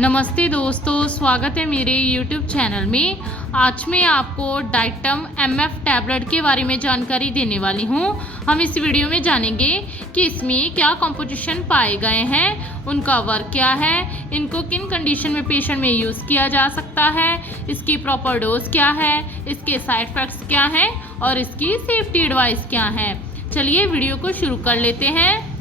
नमस्ते दोस्तों, स्वागत है मेरे YouTube चैनल में। आज मैं आपको डाइटम MF टैबलेट के बारे में जानकारी देने वाली हूँ। हम इस वीडियो में जानेंगे कि इसमें क्या कंपोजिशन पाए गए हैं, उनका वर्क क्या है, इनको किन कंडीशन में पेशेंट में यूज़ किया जा सकता है, इसकी प्रॉपर डोज क्या है, इसके साइड इफ़ेक्ट्स क्या हैं और इसकी सेफ्टी एडवाइस क्या है। चलिए वीडियो को शुरू कर लेते हैं।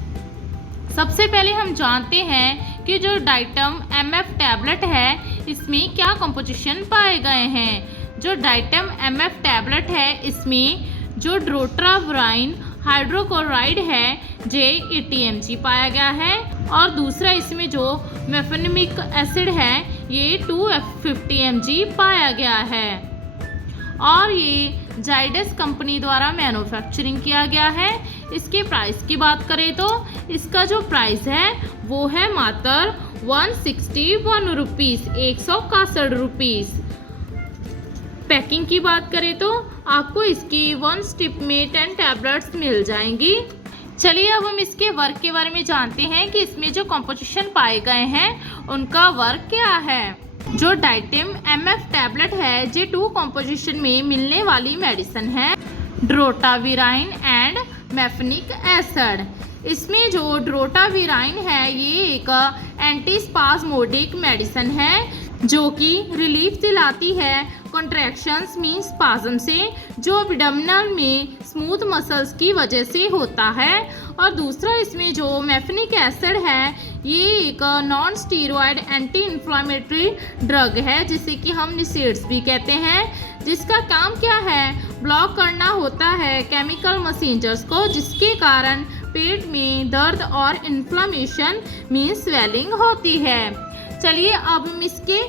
सबसे पहले हम जानते हैं कि जो डाइटम MF टैबलेट है इसमें क्या कंपोजिशन पाए गए हैं। जो डाइटम MF टैबलेट है इसमें जो ड्रोट्रावराइन हाइड्रोक्लोराइड है J80 mg पाया गया है और दूसरा इसमें जो मेफेनिमिक एसिड है ये 250 mg पाया गया है और ये जाइडस कंपनी द्वारा मैन्युफैक्चरिंग किया गया है। इसके प्राइस की बात करें तो इसका जो प्राइस है वो है मात्र 161 रुपीज़, 161 रुपीज़। पैकिंग की बात करें तो आपको इसकी 1 स्ट्रिप में 10 टैबलेट्स मिल जाएंगी। चलिए अब हम इसके वर्क के बारे में जानते हैं कि इसमें जो कंपोजिशन पाए गए हैं उनका वर्क क्या है। जो डाइटम MF टैबलेट है J2 कंपोजिशन में मिलने वाली मेडिसिन है ड्रोटाविराइन एंड मेफेनिक एसिड। इसमें जो ड्रोटाविराइन है ये एक एंटीस्पाज्मोडिक मेडिसिन है जो कि रिलीफ दिलाती है कॉन्ट्रैक्शंस मीन स्पाज्म से, जो एब्डोमिनल में स्मूथ मसल्स की वजह से होता है। और दूसरा इसमें जो मेफेनिक एसिड है ये एक non steroid anti inflammatory drug है जिसे कि हम निसेड्स भी कहते हैं, जिसका काम क्या है ब्लॉक करना होता है केमिकल मैसेंजर्स को, जिसके कारण पेट में दर्द और इन्फ्लामेशन मीन स्वेलिंग होती है। चलिए अब हम इसके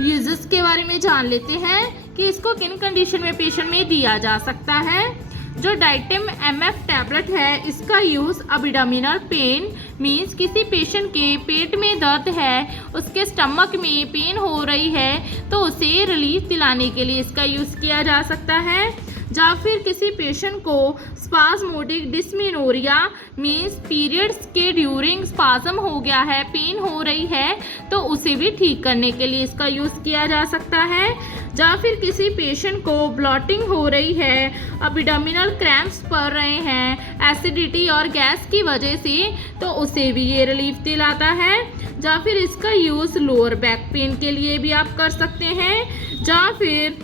यूजेस के बारे में जान लेते हैं कि इसको किन कंडीशन में पेशेंट में दिया जा सकता है। जो डाइटम MF टैबलेट है इसका यूज़ एब्डोमिनल पेन मीन्स किसी पेशेंट के पेट में दर्द है, उसके स्टमक में पेन हो रही है तो उसे रिलीफ दिलाने के लिए इसका यूज़ किया जा सकता है। या फिर किसी पेशेंट को स्पाज्मोडिक डिस्मेनोरिया मीन्स पीरियड्स के ड्यूरिंग स्पाज्म हो गया है, पेन हो रही है तो उसे भी ठीक करने के लिए इसका यूज़ किया जा सकता है। या फिर किसी पेशेंट को ब्लॉटिंग हो रही है, एब्डोमिनल क्रैम्प्स पड़ रहे हैं एसिडिटी और गैस की वजह से तो उसे भी ये रिलीफ दिलाता है। या फिर इसका यूज़ लोअर बैक पेन के लिए भी आप कर सकते हैं। या फिर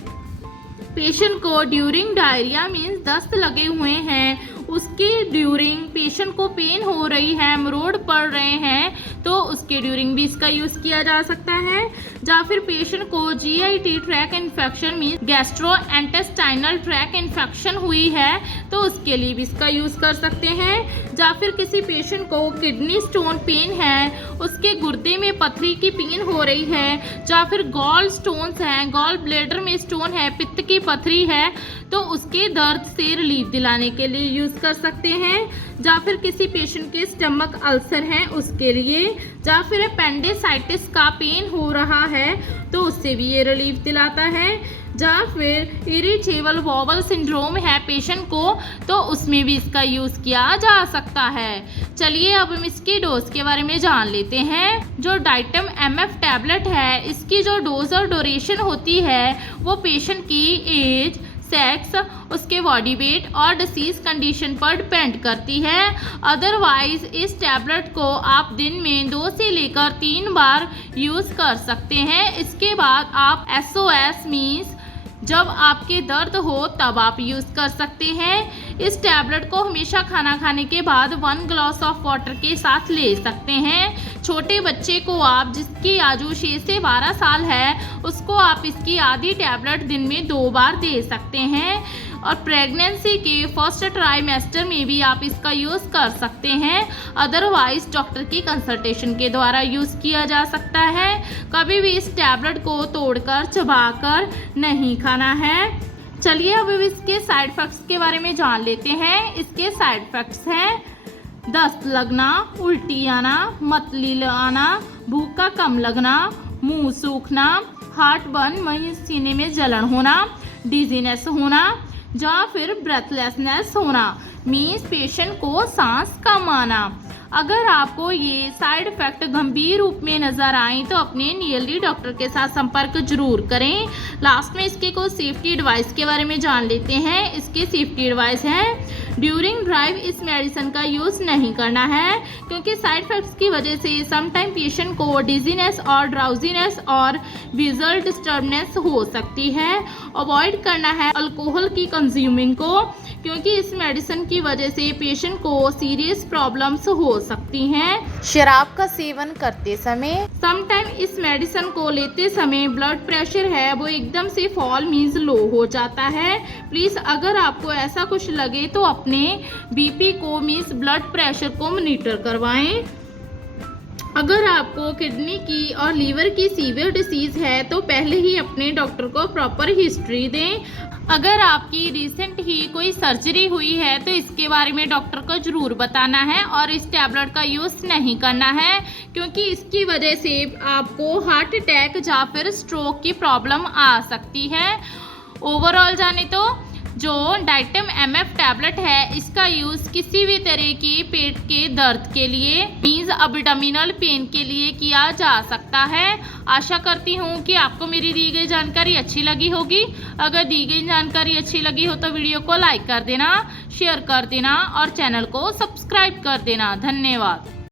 पेशेंट को ड्यूरिंग डायरिया मीन्स दस्त लगे हुए हैं, उसके ड्यूरिंग पेशेंट को पेन हो रही है, मरोड़ पड़ रहे हैं तो उसके ड्यूरिंग भी इसका यूज़ किया जा सकता है। या फिर पेशेंट को GIT track infection means gastro intestinal tract infection हुई है तो उसके लिए भी इसका यूज़ कर सकते हैं। या फिर किसी पेशेंट को किडनी स्टोन पेन है, उसके गुर्दे में पथरी की पेन हो रही है, या फिर गॉल स्टोन्स हैं, गॉल ब्लैडर में स्टोन है, पित्त की पथरी है तो उसके दर्द से रिलीफ दिलाने के लिए यूज़ कर सकते हैं। या फिर किसी पेशेंट के स्टमक अल्सर हैं उसके लिए, या फिर अपेंडिसाइटिस का पेन हो रहा है तो उससे भी ये रिलीफ दिलाता है। या फिर इरिटेबल बॉवल सिंड्रोम है पेशेंट को तो उसमें भी इसका यूज़ किया जा सकता है। चलिए अब हम इसकी डोज के बारे में जान लेते हैं। जो डाइटम MF टैबलेट है इसकी जो डोज और ड्यूरेशन होती है वो पेशेंट की एज, सेक्स, उसके बॉडी वेट और डिसीज कंडीशन पर डिपेंड करती है। अदरवाइज इस टैबलेट को आप दिन में 2 से लेकर 3 बार यूज़ कर सकते हैं। इसके बाद आप SOS मीन्स जब आपके दर्द हो तब आप यूज़ कर सकते हैं। इस टैबलेट को हमेशा खाना खाने के बाद 1 ग्लास ऑफ वाटर के साथ ले सकते हैं। छोटे बच्चे को आप जिसकी आयु 6 से 12 साल है उसको आप इसकी आधी टैबलेट दिन में 2 बार दे सकते हैं। और प्रेगनेंसी के फर्स्ट ट्राइमेस्टर में भी आप इसका यूज़ कर सकते हैं। अदरवाइज डॉक्टर की कंसल्टेशन के द्वारा यूज़ किया जा सकता है। कभी भी इस टैबलेट को तोड़कर चबाकर नहीं खाना है। चलिए अब इसके साइड इफ़ेक्ट्स के बारे में जान लेते हैं। इसके साइड इफ़ेक्ट्स हैं दस्त लगना, उल्टी आना, मतली आना, भूख का कम लगना, मुंह सूखना, हार्ट बर्न मीन्स सीने में जलन होना, डिजीनेस होना, या फिर ब्रेथलेसनेस होना मीन्स पेशेंट को सांस कम आना। अगर आपको ये साइड इफ़ेक्ट गंभीर रूप में नज़र आए तो अपने नियरली डॉक्टर के साथ संपर्क जरूर करें। लास्ट में इसके कुछ सेफ्टी एडवाइस के बारे में जान लेते हैं। इसके सेफ्टी एडवाइस हैं, ड्यूरिंग ड्राइव इस मेडिसिन का यूज़ नहीं करना है क्योंकि साइड इफ़ेक्ट्स की वजह से समटाइम पेशेंट को डिजीनेस और ड्राउजीनेस और विजुअल डिस्टर्बनेस हो सकती है। अवॉइड करना है अल्कोहल की कंज्यूमिंग को क्योंकि इस मेडिसिन की वजह से पेशेंट को सीरियस प्रॉब्लम्स हो सकती हैं। शराब का सेवन करते समय समटाइम इस मेडिसिन को लेते समय ब्लड प्रेशर है वो एकदम से फॉल मीन्स लो हो जाता है। प्लीज़ अगर आपको ऐसा कुछ लगे तो अपने बीपी को मीन्स ब्लड प्रेशर को मॉनिटर करवाएं। अगर आपको किडनी की और लीवर की सीवियर डिसीज़ है तो पहले ही अपने डॉक्टर को प्रॉपर हिस्ट्री दें। अगर आपकी रिसेंट ही कोई सर्जरी हुई है तो इसके बारे में डॉक्टर को ज़रूर बताना है और इस टैबलेट का यूज़ नहीं करना है क्योंकि इसकी वजह से आपको हार्ट अटैक या फिर स्ट्रोक की प्रॉब्लम आ सकती है। ओवरऑल जाने तो जो डाइटम MF टैबलेट है इसका यूज़ किसी भी तरह की पेट के दर्द के लिए मीन्स अबडोमिनल पेन के लिए किया जा सकता है। आशा करती हूँ कि आपको मेरी दी गई जानकारी अच्छी लगी होगी। अगर दी गई जानकारी अच्छी लगी हो तो वीडियो को लाइक कर देना, शेयर कर देना और चैनल को सब्सक्राइब कर देना। धन्यवाद।